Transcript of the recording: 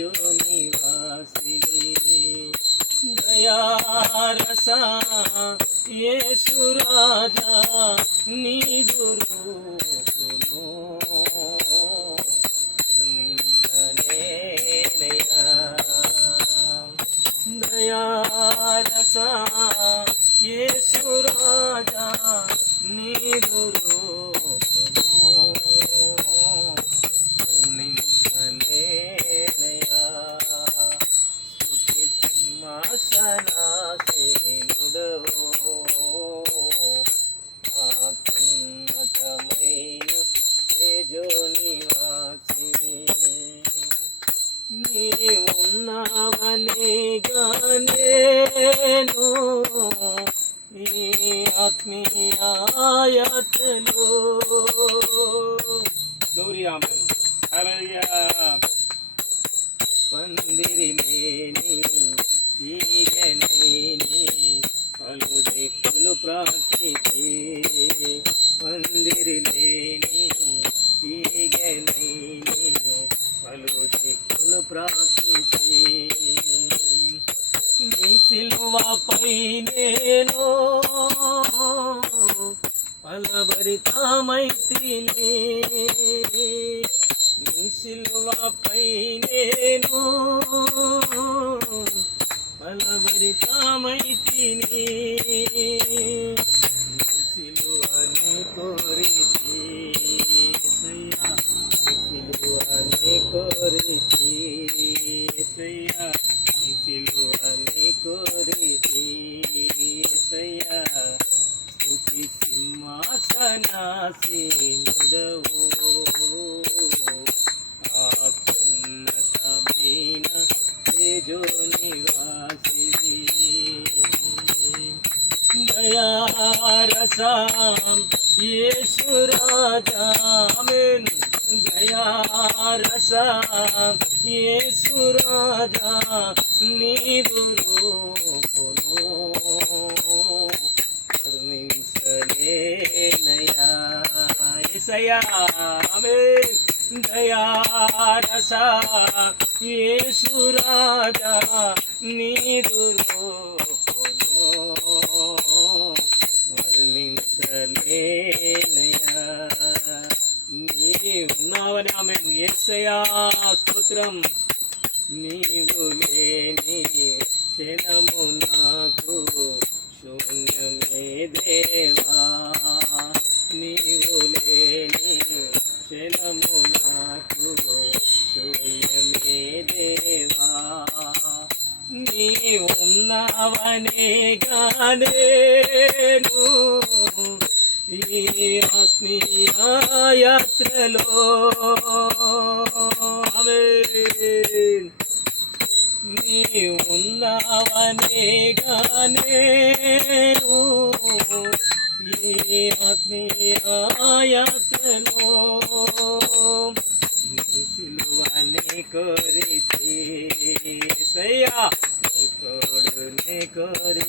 తేజో నివాసిని దయారసా యేసు రాజా నీదు రూపును వర్ణించలేనయా దయారసా యేసు రాజా నీదు రూపును వర్ణించలేనయా స్తుతి సింహాసనాసీనుడవో అత్యున్నతమైన తేజో నివాసిని నీవున్నావనేగా నేను ఈ ఆత్మీయాయతలో Glory, amen. Hallelujah. పందిరి లేని తీగలేని పలు దిక్కులు ప్రార్థించి పందిరి లేని తీగలేని పలు దిక్కులు ప్రార్థించి నీ సిలువపై నేను ఫలభరితమైతిని నీ సిలువపై నేను ఫలభరితమైతిని నీ సిలువని కోరితి యేసయ్యా నీ సిలువని కోరితి యేసయ్యా నీ సిలువని కోరితి యేసయ్యా స్తుతి సింహాసనాసీనుడవో అత్యున్నతమైన తేజో నివాసిని దయారసాం యేసు రాజా ఆమేన్ దయారసాం యేసు రాజా నీదు రూపును వర్ణించలేనయా యేసయ్యా ఆమేన్ దయారసా యేసు రాజా నీదు రూపును వర్ణించలేనయా నీవున్నావని ఆమేన్ యేసయ్యా స్తోత్రం నీవు లేని క్షణము నాకు శూన్యమే దేవా నీవు లేని క్షణము నాకు శూన్యమే దేవా నీవున్నావనేగా నేను ఈ ఆత్మీయ యాత్రలో ఆమేన్ నీవున్నావనేగా నేను ఈ ఆత్మీయ యాత్రలో నీ సిలువని కోరితి యేసయ్యా నీ తోడుని కోరి